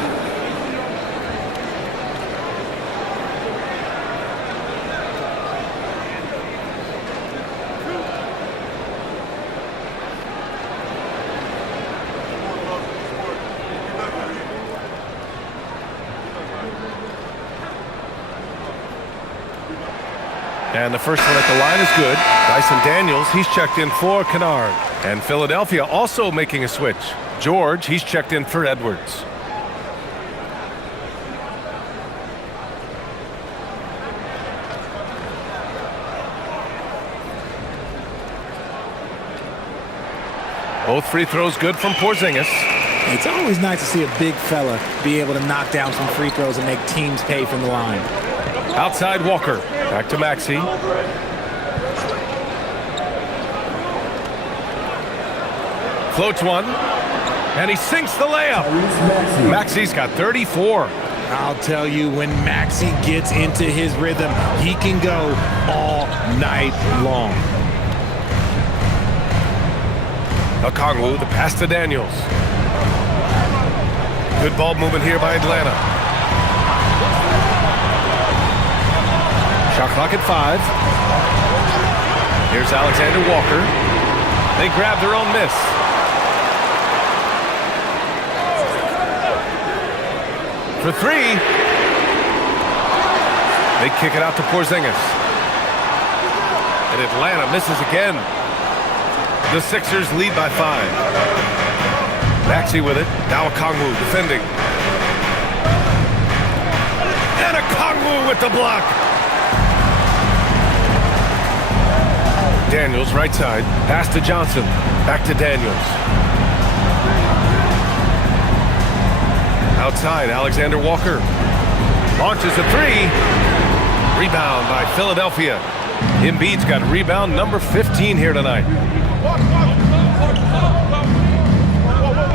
And the first one at the line is good. Dyson Daniels, he's checked in for Kennard. And Philadelphia also making a switch. George, he's checked in for Edwards. Both free throws good from Porzingis. It's always nice to see a big fella be able to knock down some free throws and make teams pay from the line. Outside Walker. Back to Maxey. Floats one. And he sinks the layup. Maxey's got 34. I'll tell you, when Maxey gets into his rhythm, he can go all night long. Okongwu, the pass to Daniels. Good ball movement here by Atlanta. Shot clock at 5. Here's Alexander Walker. They grab their own miss. For 3. They kick it out to Porzingis. And Atlanta misses again. The Sixers lead by 5. Maxey with it. Now Okongwu defending. And Okongwu with the block. Daniels right side. Pass to Johnson. Back to Daniels. Outside, Alexander Walker. Launches a 3. Rebound by Philadelphia. Embiid's got rebound number 15 here tonight.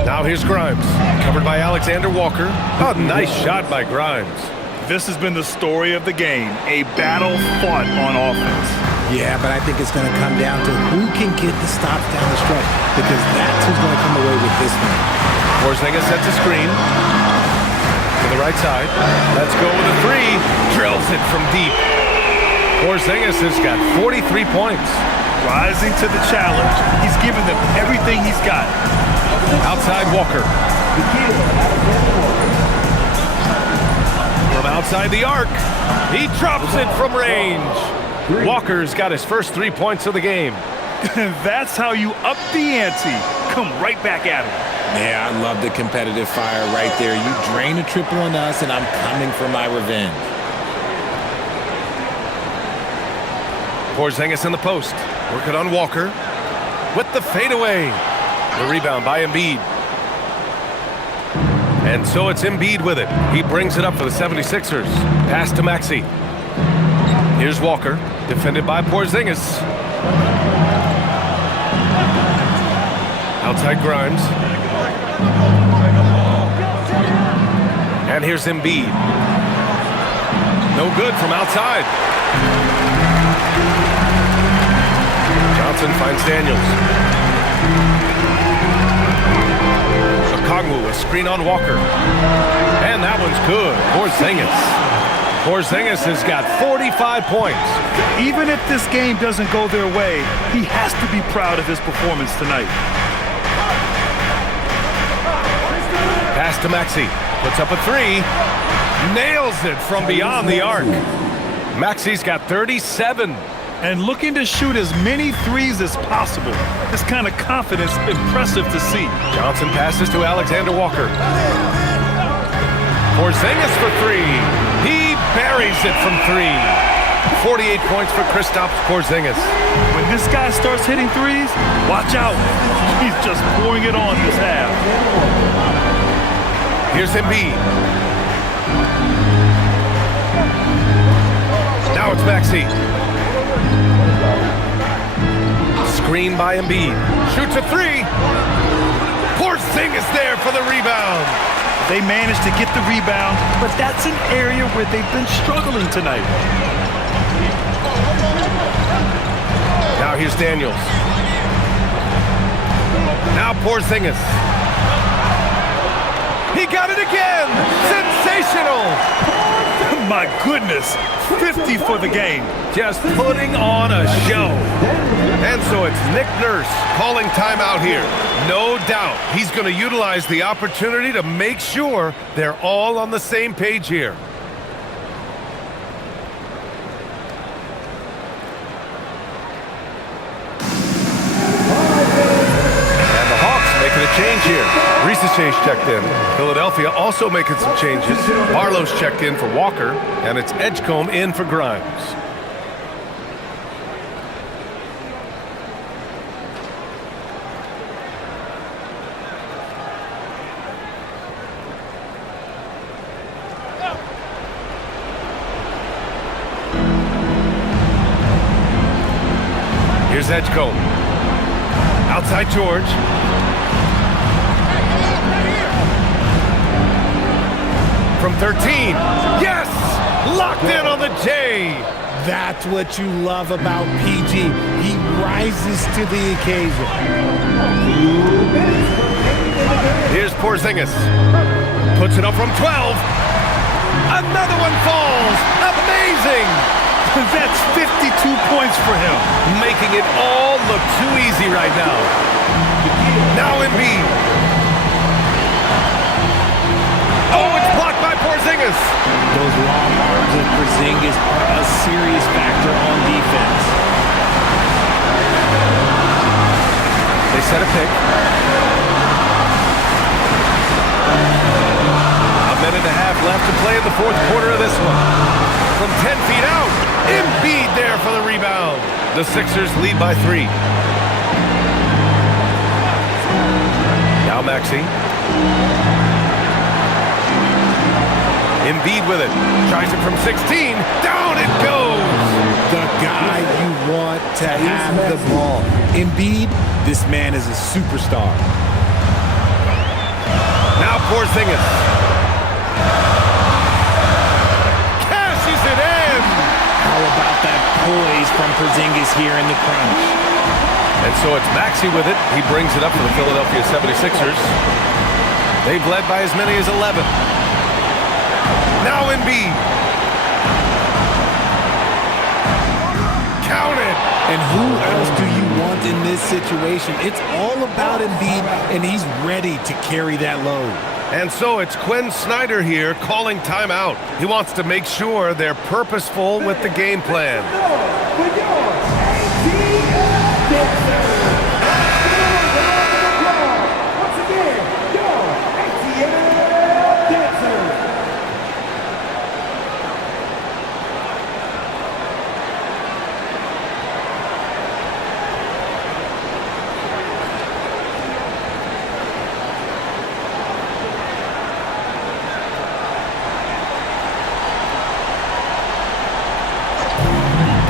Now here's Grimes. Covered by Alexander Walker. Oh, nice shot by Grimes. This has been the story of the game. A battle fought on offense. Yeah, but I think it's going to come down to who can get the stops down the stretch, because that's who's going to come away with this one. Porzingis sets a screen to the right side. Let's go with a three. Drills it from deep. Porzingis has got 43 points. Rising to the challenge. He's giving them everything he's got. Outside Walker. From outside the arc, he drops it from range. Walker's got his first 3 points of the game. That's how you up the ante. Come right back at him. Yeah, I love the competitive fire right there. You drain a triple on us, and I'm coming for my revenge. Porzingis in the post. Working on Walker with the fadeaway. The rebound by Embiid. And so it's Embiid with it. He brings it up for the 76ers. Pass to Maxey. Here's Walker, defended by Porzingis. Outside Grimes. And here's Embiid. No good from outside. Johnson finds Daniels. Okongwu, a screen on Walker. And that one's good. Porzingis has got 45 points. Even if this game doesn't go their way, he has to be proud of his performance tonight. Pass to Maxey. Puts up a three. Nails it from beyond the arc. Maxey's got 37. And looking to shoot as many threes as possible. This kind of confidence, impressive to see. Johnson passes to Alexander Walker. Porzingis for three. He buries it from three. 48 points for Kristaps Porzingis. When this guy starts hitting threes, watch out. He's just pouring it on this half. Here's Embiid. Now it's Maxey. Screen by Embiid. Shoots a three. Porzingis there for the rebound. They managed to get the rebound, but that's an area where they've been struggling tonight. Now here's Daniels. Now Porzingis. He got it again! Sensational! My goodness, 50 for the game. Just putting on a show. And so it's Nick Nurse calling timeout here. No doubt he's going to utilize the opportunity to make sure they're all on the same page here. Change here. Reese's change checked in. Philadelphia also making some changes. Barlow's checked in for Walker, and it's Edgecombe in for Grimes. Here's Edgecombe. Outside George. From 13, yes! Locked in on the J! That's what you love about PG. He rises to the occasion. Here's Porzingis. Puts it up from 12. Another one falls. Amazing! That's 52 points for him. Making it all look too easy right now. Now Embiid. Oh, it's blocked by Porzingis. Those long arms of Porzingis are a serious factor on defense. They set a pick. A minute and a half left to play in the fourth quarter of this one. From 10 feet out, Embiid there for the rebound. The Sixers lead by 3. Now Maxey. Embiid with it. Tries it from 16. Down it goes. The guy you want to have the ball. Embiid, this man is a superstar. Now Porzingis. Cashes it in. How about that poise from Porzingis? is here in the crunch. And so it's Maxey with it. He brings it up for the Philadelphia 76ers. They've led by as many as 11. Now Embiid. Counted. And who else do you want in this situation? It's all about Embiid, and he's ready to carry that load. And so it's Quinn Snyder here calling timeout. He wants to make sure they're purposeful with the game plan.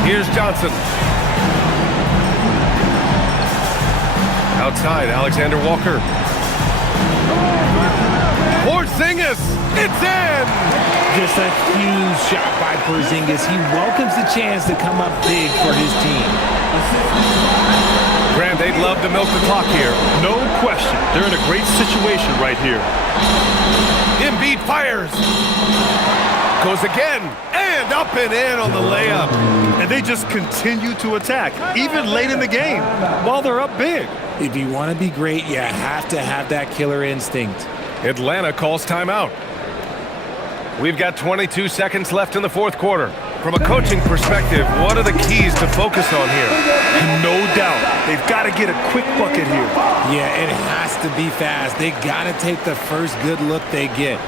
Here's Johnson. Outside, Alexander Walker. Porzingis, it's in! Just a huge shot by Porzingis. He welcomes the chance to come up big for his team. Grant, they'd love to milk the clock here. No question. They're in a great situation right here. Embiid fires. Goes again, and up and in on the layup. And they just continue to attack, even late in the game, while they're up big. If you want to be great, you have to have that killer instinct. Atlanta calls timeout. We've got 22 seconds left in the fourth quarter. From a coaching perspective, what are the keys to focus on here? No doubt. They've got to get a quick bucket here. Yeah, it has to be fast. They got to take the first good look they get.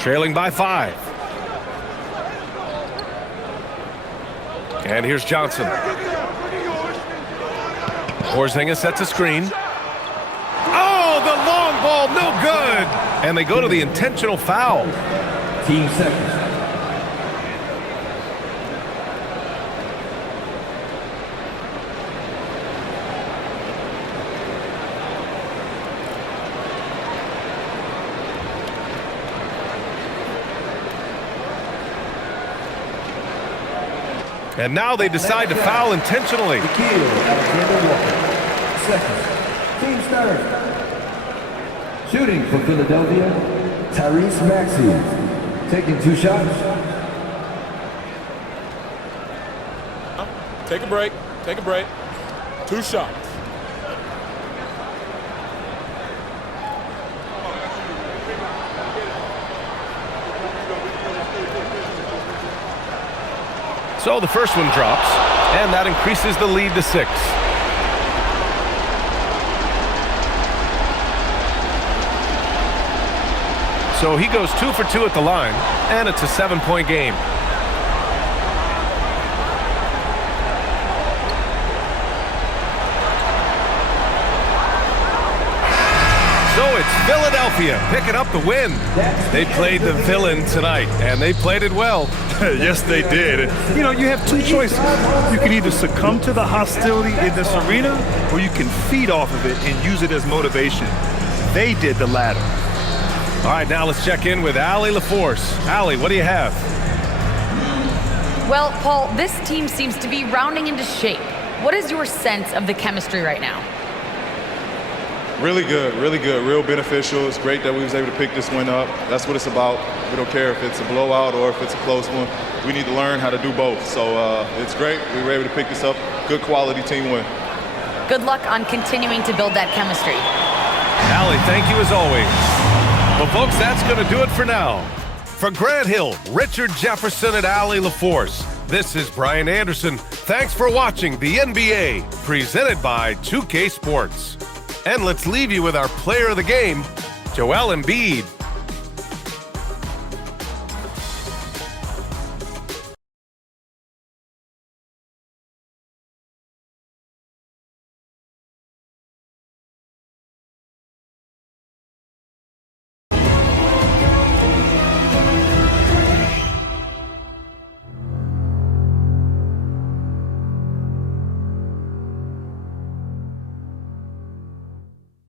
Trailing by 5. And here's Johnson. Porzingis sets a screen. Oh, the long ball, no good. And they go to the intentional foul. Team seconds. And now they decide to foul intentionally. Alexander Walker. Seconds. Team starter. Shooting for Philadelphia, Tyrese Maxey. Taking 2 shots. Take a break. Take a break. 2 shots. So the first one drops, and that increases the lead to 6. So he goes 2 for 2 at the line, and it's a 7-point game. So it's Philadelphia picking up the win. They played the villain tonight, and they played it well. Yes, they did. You know, you have 2 choices. You can either succumb to the hostility in this arena, or you can feed off of it and use it as motivation. They did the latter. All right, now let's check in with Allie LaForce. Allie, what do you have? Well, Paul, this team seems to be rounding into shape. What is your sense of the chemistry right now? Really good, real beneficial. It's great that we was able to pick this one up. That's what it's about. We don't care if it's a blowout or if it's a close one. We need to learn how to do both. So it's great. We were able to pick this up. Good quality team win. Good luck on continuing to build that chemistry. Allie, thank you as always. Well, folks, that's going to do it for now. For Grant Hill, Richard Jefferson, and Allie LaForce, this is Brian Anderson. Thanks for watching the NBA, presented by 2K Sports. And let's leave you with our player of the game, Joel Embiid.